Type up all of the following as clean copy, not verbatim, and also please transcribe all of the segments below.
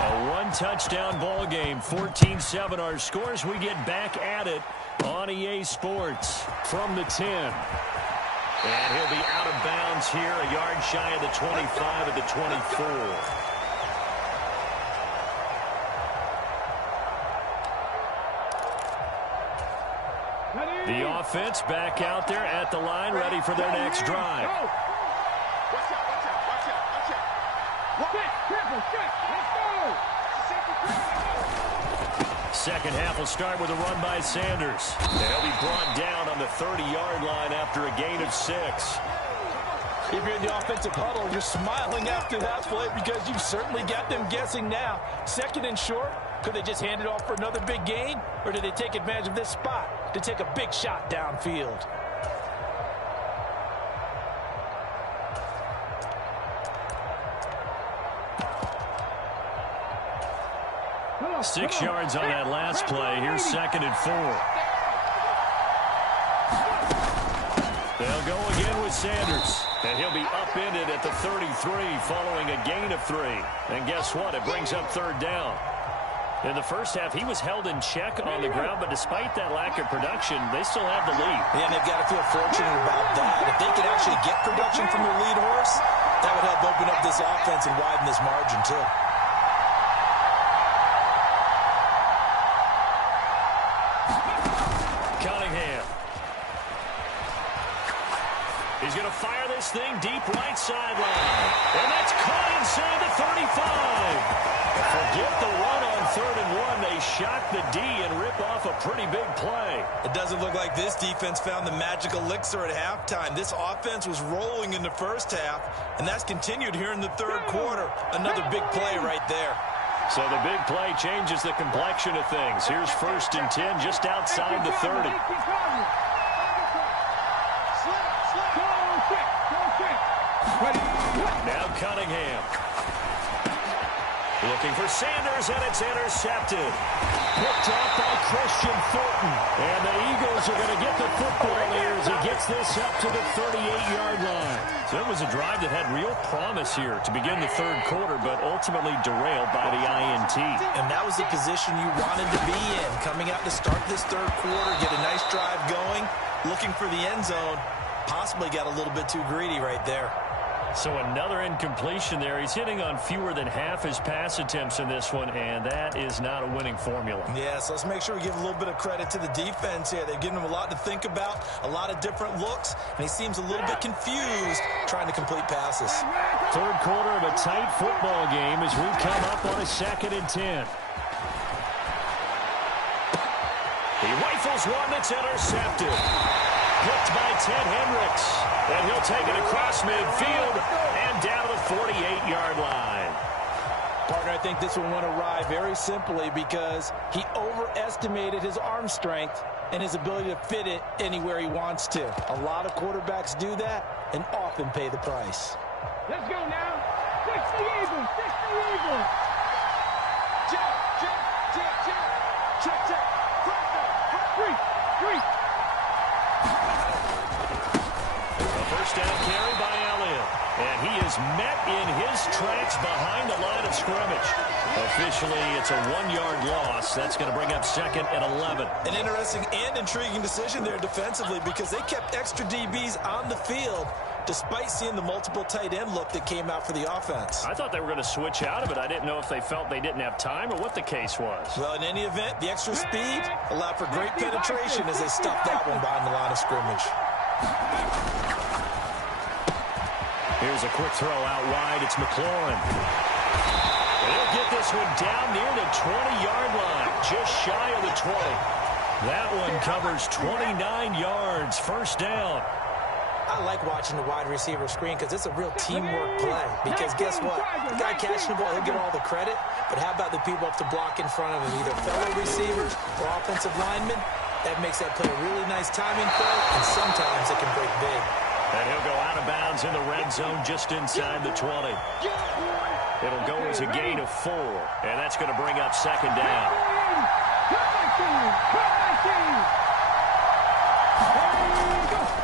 A one-touchdown ball game, 14-7 our scores. We get back at it on EA Sports from the 10. And he'll be out of bounds here, a yard shy of the 25 of the 24. The offense back out there at the line, ready for their next drive. Second half will start with a run by Sanders. They'll be brought down on the 30-yard line after a gain of 6. If you're in the offensive huddle, you're smiling after that play because you've certainly got them guessing now. Second and short, could they just hand it off for another big gain? Or did they take advantage of this spot to take a big shot downfield? 6 yards on that last play. Here's 2nd and 4. They'll go again with Sanders. And he'll be upended at the 33 following a gain of 3. And guess what? It brings up 3rd down. In the first half, he was held in check on the ground, but despite that lack of production, they still have the lead. Yeah, and they've got to feel fortunate about that. If they could actually get production from their lead horse, that would help open up this offense and widen this margin, too. He's going to fire this thing deep right sideline. And that's caught inside the 35. Forget the run on 3rd and 1. They shock the D and rip off a pretty big play. It doesn't look like this defense found the magic elixir at halftime. This offense was rolling in the first half, and that's continued here in the 3rd quarter. Another big play right there. So the big play changes the complexion of things. Here's 1st and 10 just outside the 30. Now Cunningham. Looking for Sanders, and it's intercepted. Picked off by Christian Fulton. And the Eagles are going to get the football here as he gets this up to the 38-yard line. So it was a drive that had real promise here to begin the 3rd quarter, but ultimately derailed by the INT. And that was the position you wanted to be in. Coming out to start this 3rd quarter, get a nice drive going, looking for the end zone. Possibly got a little bit too greedy right there. So another incompletion there. He's hitting on fewer than half his pass attempts in this one, and that is not a winning formula. Yeah, so let's make sure we give a little bit of credit to the defense here. They've given him a lot to think about, a lot of different looks, and he seems a little bit confused trying to complete passes. 3rd quarter of a tight football game as we come up on a 2nd and 10. He rifles one that's intercepted. Picked by Ted Hendricks. And he'll take it across midfield and down to the 48-yard line. Partner, I think this one went awry very simply because he overestimated his arm strength and his ability to fit it anywhere he wants to. A lot of quarterbacks do that and often pay the price. Let's go now. 60 Eagles, 60 Eagles. Check, check, check, check. Check, check. Free. First down carry by Elliott. And he is met in his tracks behind the line of scrimmage. Officially, it's a 1-yard loss. That's going to bring up 2nd and 11. An interesting and intriguing decision there defensively because they kept extra DBs on the field despite seeing the multiple tight end look that came out for the offense. I thought they were going to switch out of it. I didn't know if they felt they didn't have time or what the case was. Well, in any event, the extra speed allowed for great penetration as they stuffed that one behind the line of scrimmage. Here's a quick throw out wide. It's McLaurin. And he'll get this one down near the 20-yard line, just shy of the 20. That one covers 29 yards, 1st down. I like watching the wide receiver screen because it's a real teamwork play. Because guess what? The guy catching the ball, he'll get all the credit. But how about the people up to block in front of him, either fellow receivers or offensive linemen? That makes that play a really nice timing play, and sometimes it can break big. And he'll go out of bounds in the red zone just inside the 20. It'll go as a gain of 4, and that's going to bring up 2nd down.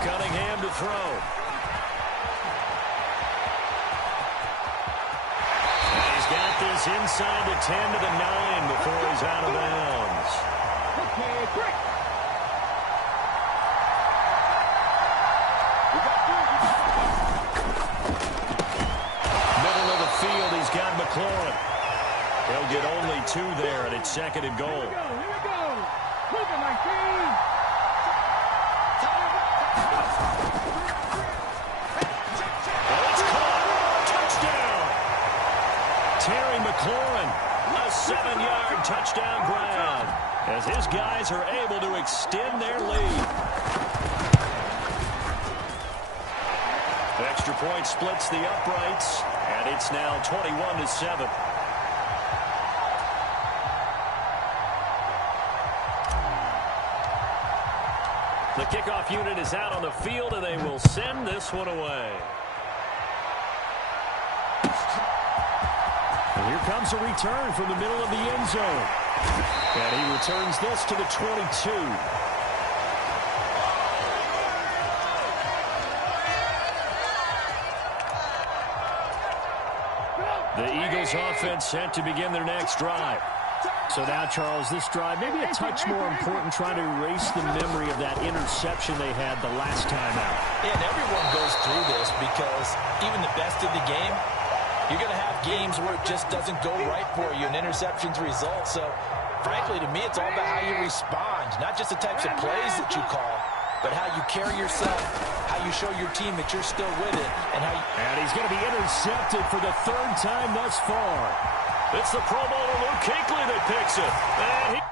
Cunningham to throw. And he's got this It's inside the 10 to the 9 before he's out of bounds. Okay, quick. Middle of the field, he's got McLaurin. He'll get only 2 there, and it's 2nd and goal. Here we go. Look at my team. It's caught. Touchdown. Terry McLaurin, a 7-yard touchdown grab, as his guys are able to extend their lead. The extra point splits the uprights, and it's now 21-7. The kickoff unit is out on the field, and they will send this one away. And here comes a return from the middle of the end zone. And he returns this to the 22. The Eagles offense set to begin their next drive. So now, Charles, this drive maybe a touch more important, trying to erase the memory of that interception they had the last time out. Yeah, and everyone goes through this because even the best of the game, you're going to have games where it just doesn't go right for you, and interceptions result. So, frankly, to me, it's all about how you respond, not just the types of plays that you call, but how you carry yourself, how you show your team that you're still with it, and how you... And he's going to be intercepted for the 3rd time thus far. It's the Pro Bowler Luke Kuechly that picks it. And he